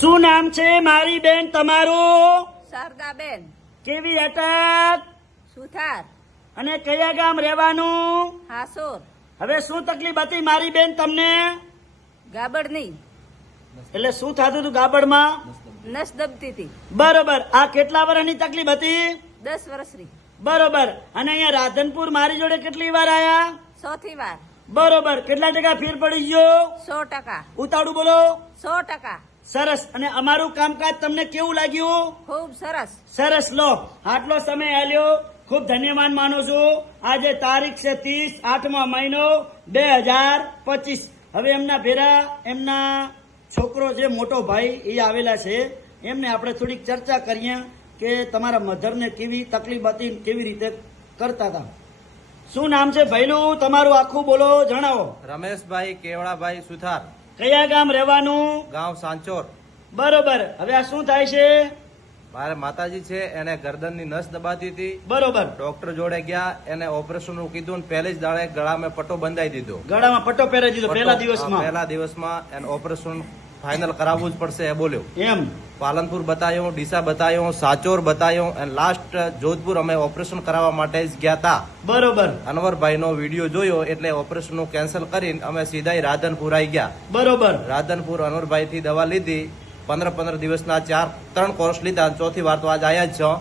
શું નામ છે મારી બેન તમારું? શારદાબેન કેવી અટક સુથાર અને કયા ગામ રહેવાનું? હાસોર હવે શું તકલીફ હતી મારી બેન તમને? ગાબડની એટલે શું થતું હતું ગાબડમાં? નસ દબતી હતી. બરોબર. આ કેટલા વર્ષની તકલીફ હતી? 10 વર્ષની. બરોબર. અને અહીંયા રાધનપુર મારી જોડે કેટલી વાર આયા? 100 વાર. બરોબર. કેટલા ટકા ફેર પડી ગયો? 100%. ઉતાવળું બોલો. 100%. સરસ. અને અમારું કામકાજ તમને કેવું લાગ્યું? ખૂબ સરસ. સરસ. લો, આટલો સમય આલ્યો, ખૂબ ધન્યવાદ માનું છું. આજે તારીખ છે 30 8મો મહિનો 2025. હવે એમના ભેરા એમના છોકરો જે મોટો ભાઈ એ આવેલા છે, એમને આપણે થોડીક ચર્ચા કરીએ કે તમારા મધરને કેવી તકલીફ હતી, કેવી રીતે કરતા હતા. શું નામ છે ભૈલું તમારું? આખું બોલો, જણાવો. રમેશભાઈ કેવડાભાઈ સુથાર, કયા ગામ રહેવાનું? ગાંવ સાંચોર. બરોબર. હવે આ શું થાય છે? મારે માતાજી છે, એને ગરદનની નસ દબાતી હતી. બરોબર. ડોક્ટર જોડે ગયા, એને ઓપરેશન નું કીધું ને પહેલી જ દાડે ગળામાં પટ્ટો બંધાઈ દીધો. ગળામાં પટ્ટો પહેરાવી દીધો પહેલા દિવસમાં? પહેલા દિવસમાં એને ઓપરેશન ફાઇનલ કરાવવું જ પડશે એ બોલ્યો. એમ? પાલનપુર બતાવ્યો, ડીસા બતાવ્યો, સાચોર બતાવ્યો અને લાસ્ટ જોધપુર અમે ઓપરેશન કરાવવા માટે જ ગયા હતા. બરોબર. અનવરભાઈ નો વિડીયો જોયો એટલે ઓપરેશન નું કેન્સલ કરીને અમે સીધા રાધનપુર આવી ગયા. બરોબર. રાધનપુર અનવરભાઈ થી દવા લીધી. 15 દિવસના 3 કોર્સ લીધા. ચોથી વાર તો આજ આયા જ છો.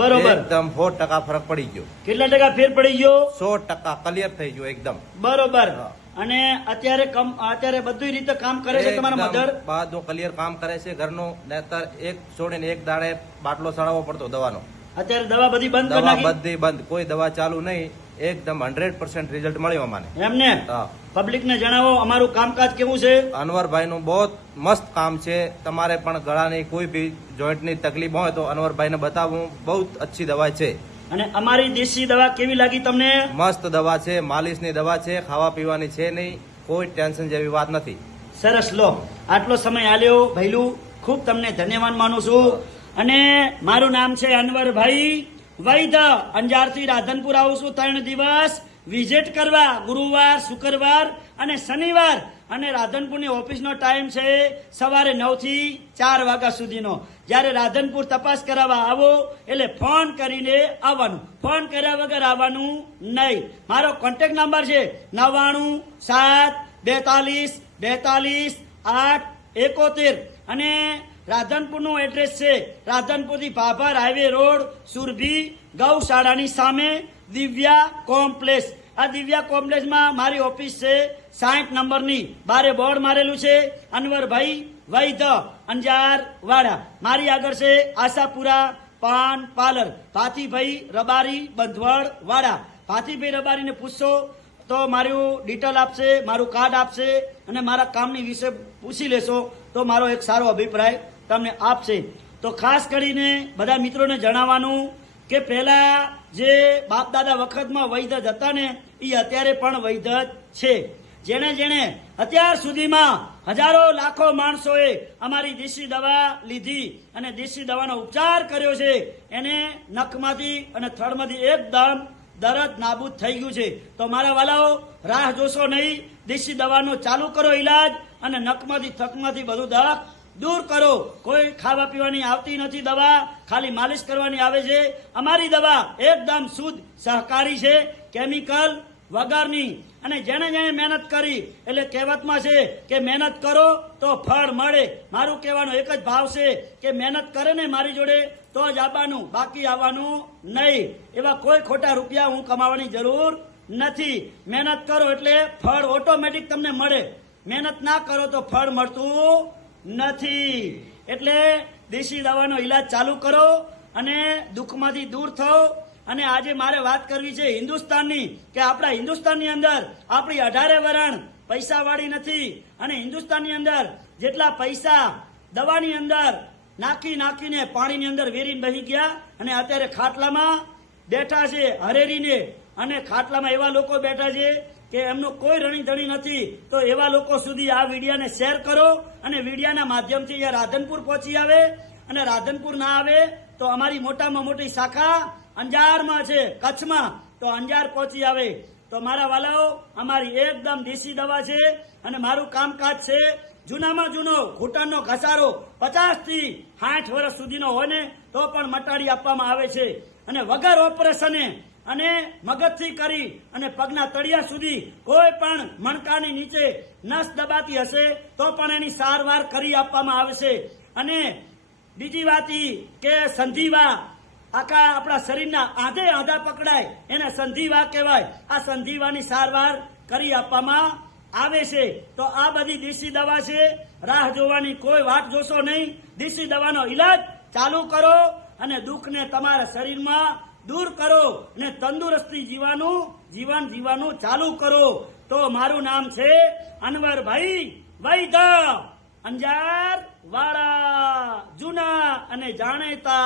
બરોબર. એકદમ 100% ફરક પડી ગયો. કેટલા ટકા ફેર પડી ગયો? 100% ક્લિયર થઈ ગયો એકદમ. બરોબર. અને અત્યારે બધી રીતે કામ કરે છે તમારા મધર? બધું ક્લિયર કામ કરે છે ઘરનું. નહીતર એક છોડીને એક દાડે બાટલો ચડાવવો પડતો દવાનો. અત્યારે દવા બધી બંધ કરી દવા નાખી? બધી બંધ, કોઈ દવા ચાલુ નહીં. એકદમ 100% રિઝલ્ટ મળ્યું અમને. એમને પબ્લિક ને જણાવો અમારું કામકાજ કેવું છે. અનવરભાઈ નું બહુ મસ્ત કામ છે. તમારે પણ ગળાની કોઈ બી જોઈન્ટ ની તકલીફ હોય તો અનવરભાઈ ને બતાવવું. બહુ અચ્છી દવા છે. અને અમારી દેશી દવા કેવી લાગી તમને? મસ્ત દવા છે, માલિશ ની દવા છે, ખાવા પીવાની છે નહીં, કોઈ ટેન્શન જેવી વાત નથી. સરસ. લો, આટલો સમય આલ્યો ભૈલું, ખૂબ તમને ધન્યવાદ માનું છું. અને મારું નામ છે અનવરભાઈ વૈદ્ય. અંજારથી રાધનપુર આવું છું 3 દિવસ વિઝિટ કરવા, ગુરુવાર, શુક્રવાર અને શનિવાર. અને રાધનપુરની ઓફિસનો ટાઈમ છે સવારે 9 થી 4 વાગ્યા સુધીનો. જ્યારે રાધનપુર તપાસ કરાવવા આવો એટલે ફોન કરીને આવવાનું, ફોન કર્યા વગર આવવાનું નહીં. મારો કોન્ટેક્ટ નંબર છે 99 7 42 42 8 71. અને રાધનપુરનું એડ્રેસ છે રાધનપુરથી ભાભર હાઈવે રોડ, સુરભી ગૌશાળાની સામે દિવ્યા કોમ્પ્લેક્સ. આ દિવ્યા કોમ્પ્લેક્સમાં મારી ઓફિસ છે 60 નંબરની. બારે બોર્ડ મારેલું છે અનવરભાઈ વૈદ્ય અંજાર વાડા. મારી આગળ છે આશાપુરા પાન પાર્લર, ભાતીભાઈ રબારી બંધવડ વાડા. ભાતીભાઈ રબારીને પૂછશો તો મારું ડિટેલ આપશે, મારું કાર્ડ આપશે અને મારા કામની વિશે પૂછી લેશો તો મારો એક સારો અભિપ્રાય તમને આપશે. તો ખાસ કરીને બધા મિત્રોને જણાવવાનું કે પહેલા જે બાપ દાદા વખતમાં વૈદ્ય હતા ને, એ અત્યારે પણ વૈદ્ય છે. જેણે અત્યાર સુધીમાં હજારો લાખો માણસોએ અમારી દેશી દવા લીધી અને દેશી દવાનો ઉપચાર કર્યો છે, એને નખમાંથી અને થડમાંથી એકદમ દર્દ નાબૂદ થઈ ગયું છે. તો મારા વાલાઓ, રાહ જોશો નહીં, દેશી દવાનો ચાલુ કરો ઈલાજ અને નખમાંથી થકમાંથી બધું દર્દ દૂર કરો. કોઈ ખાવા પીવાની આવતી નથી દવા, ખાલી માલિશ કરવાની આવે છે. અમારી દવા એકદમ શુદ્ધ સહકારી છે, કેમિકલ વગરની. અને જેણે મહેનત કરી, એટલે કહેવતમાં છે કે મહેનત કરો તો ફળ મળે. મારું કહેવાનો એક જ ભાવ છે કે મહેનત કરે ને મારી જોડે તો જ આવવાનું, બાકી આવવાનું નહીં. એવા કોઈ ખોટા રૂપિયા હું કમાવાની જરૂર નથી. મહેનત કરો એટલે ફળ ઓટોમેટિક તમને મળે. મહેનત ના કરો તો ફળ મળતું નથી. એટલે દેશી દવાનો ઈલાજ ચાલુ કરો અને દુઃખમાંથી દૂર થાઓ. અને આજે મારે વાત કરવી છે હિન્દુસ્તાનની, કે આપણા હિન્દુસ્તાનની અંદર આપણી 18 વરણ પૈસા વાળી નથી. અને હિન્દુસ્તાનની અંદર જેટલા પૈસા દવાની અંદર નાખીને પાણીની અંદર વેરીને બહી ગયા અને અત્યારે ખાટલામાં બેઠા છે હરેરીને. અને ખાટલામાં એવા લોકો બેઠા છે કે એમનો કોઈ રણી ધણી નથી. તો એવા લોકો સુધી આ વિડીયાને શેર કરો અને વિડીયાના માધ્યમથી અહીંયા રાધનપુર પહોંચી આવે. અને રાધનપુર ના આવે તો અમારી મોટામાં મોટી શાખા અંજારમાં છે, કચ્છમાં. તો અંજાર પહોંચી આવે. તો મારા વાલાઓ, અમારી એકદમ દેશી દવા છે અને મારું કામકાજ છે જૂનામાં જૂનો ઘૂંટણનો ઘસારો 50 થી 60 વર્ષ સુધીનો હોય ને તો પણ મટાડી આપવામાં આવે છે. અને વગર ઓપરેશને અને મગજથી કરી અને પગના તળિયા સુધી કોઈ પણ મણકાની નીચે નસ દબાતી હશે તો પણ એની સારવાર કરી આપવામાં આવે છે. અને બીજી વાત ઈ કે સંધિવા આખા આપણા શરીરના આધે આધા પકડાય એને સંધિવા કહેવાય. આ સંધિવાની સારવાર કરી આપવામાં આવે છે. તો આ બધી દેશી દવા છે. રાહ જોવાની કોઈ વાત જોશો નહીં. દેશી દવાનો ઈલાજ ચાલુ કરો અને દુઃખને તમારા શરીરમાં દૂર કરો અને તંદુરસ્તી જીવન જીવવાનું ચાલુ કરો. તો મારું નામ છે અનવરભાઈ વૈદ્ય, અંજાર વાળા, જૂના અને જાણીતા.